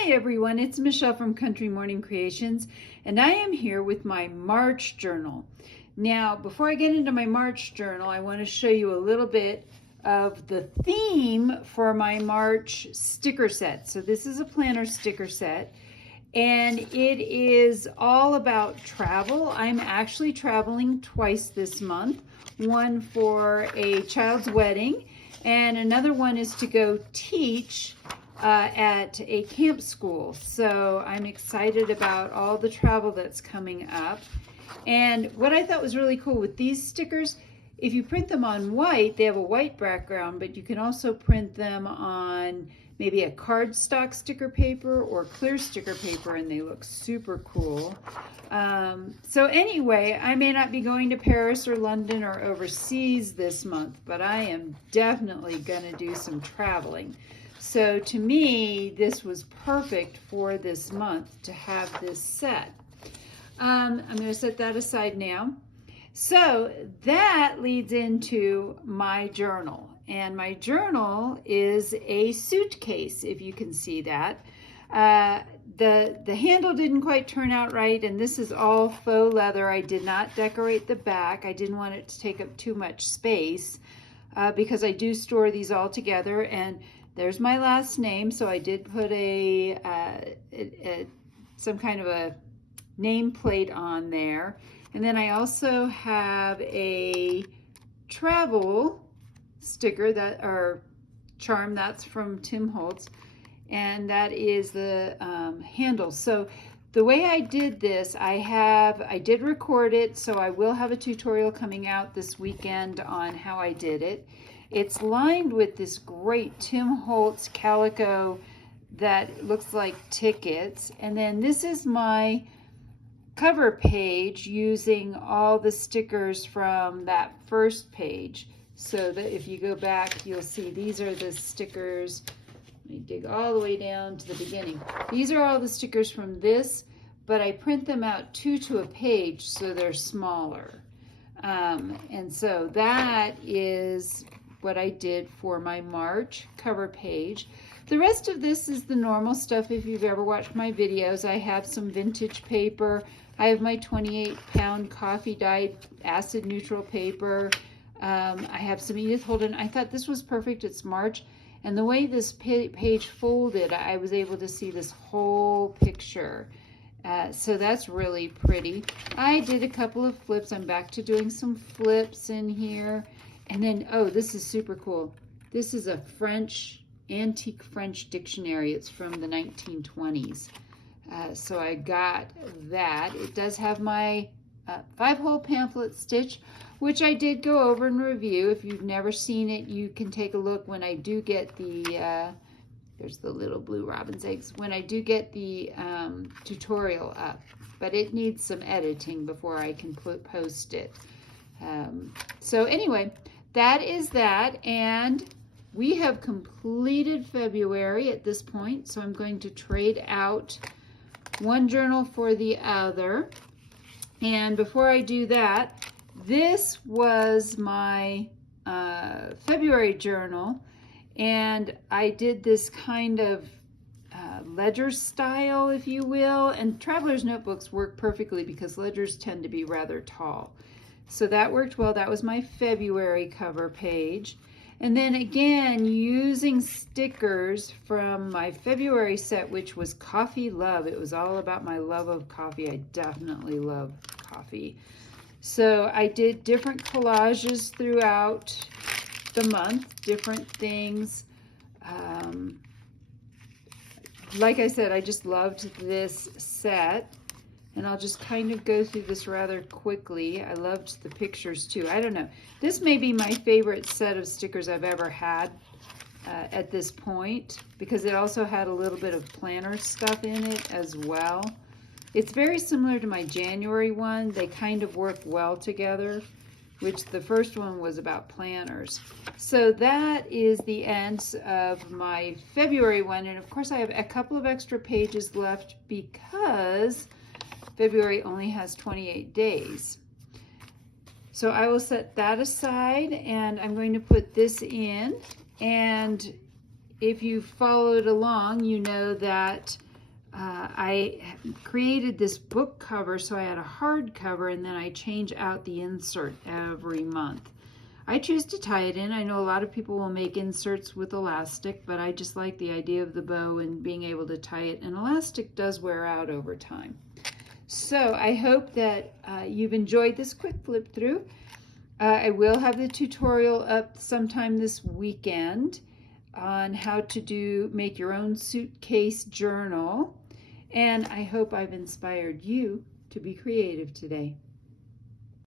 Hi everyone, it's Michelle from Country Morning Creations, and I am here with my March journal. Now, before I get into my March journal, I want to show you a little bit of the theme for my March sticker set. So this is a planner sticker set, and it is all about travel. I'm actually traveling twice this month, one for a child's wedding, and another one is to go teach at a camp school. So I'm excited about all the travel that's coming up. And what I thought was really cool with these stickers, if you print them on white, they have a white background, but you can also print them on maybe a cardstock sticker paper or clear sticker paper, and they look super cool. So anyway, I may not be going to Paris or London or overseas this month, but I am definitely going to do some traveling. So to me, this was perfect for this month to have this set. I'm going to set that aside now. So that leads into my journal. And my journal is a suitcase, if you can see that. The handle didn't quite turn out right, and this is all faux leather. I did not decorate the back. I didn't want it to take up too much space because I do store these all together. And there's my last name, so I did put some kind of a nameplate on there. And then I also have a travel sticker or charm that's from Tim Holtz, and that is the handle. So the way I did this, I did record it, so I will have a tutorial coming out this weekend on how I did it. It's lined with this great Tim Holtz calico that looks like tickets. And then this is my cover page using all the stickers from that first page. So that if you go back, you'll see these are the stickers. Let me dig all the way down to the beginning. These are all the stickers from this, but I print them out 2 to a page so they're smaller. And so that is what I did for my March cover page. The rest of this is the normal stuff. If you've ever watched my videos, I have some vintage paper. I have my 28-pound coffee dyed acid neutral paper. I have some Edith Holden. I thought this was perfect. It's March. And the way this page folded, I was able to see this whole picture. So that's really pretty. I did a couple of flips. I'm back to doing some flips in here. And then, oh, this is super cool. This is a antique French dictionary. It's from the 1920s. So I got that. It does have my 5-hole pamphlet stitch, which I did go over and review. If you've never seen it, you can take a look when I do get the, there's the little blue robin's eggs, when I do get the tutorial up. But it needs some editing before I can post it. So anyway, that is that, and we have completed February at this point, so I'm going to trade out one journal for the other. And before I do that, this was my February journal, and I did this kind of ledger style, if you will, and traveler's notebooks work perfectly because ledgers tend to be rather tall. So that worked well. That was my February cover page. And then again, using stickers from my February set, which was Coffee Love. It was all about my love of coffee. I definitely love coffee. So I did different collages throughout the month, different things. Like I said, I just loved this set. And I'll just kind of go through this rather quickly. I loved the pictures too. I don't know. This may be my favorite set of stickers I've ever had at this point, because it also had a little bit of planner stuff in it as well. It's very similar to my January one. They kind of work well together, which the first one was about planners. So that is the end of my February one. And of course I have a couple of extra pages left because February only has 28 days. So I will set that aside, and I'm going to put this in. And if you've followed along, you know that I created this book cover, so I had a hard cover, and then I change out the insert every month. I choose to tie it in. I know a lot of people will make inserts with elastic, but I just like the idea of the bow and being able to tie it, and elastic does wear out over time. So I hope that you've enjoyed this quick flip through. I will have the tutorial up sometime this weekend on how to make your own suitcase journal. And I hope I've inspired you to be creative today.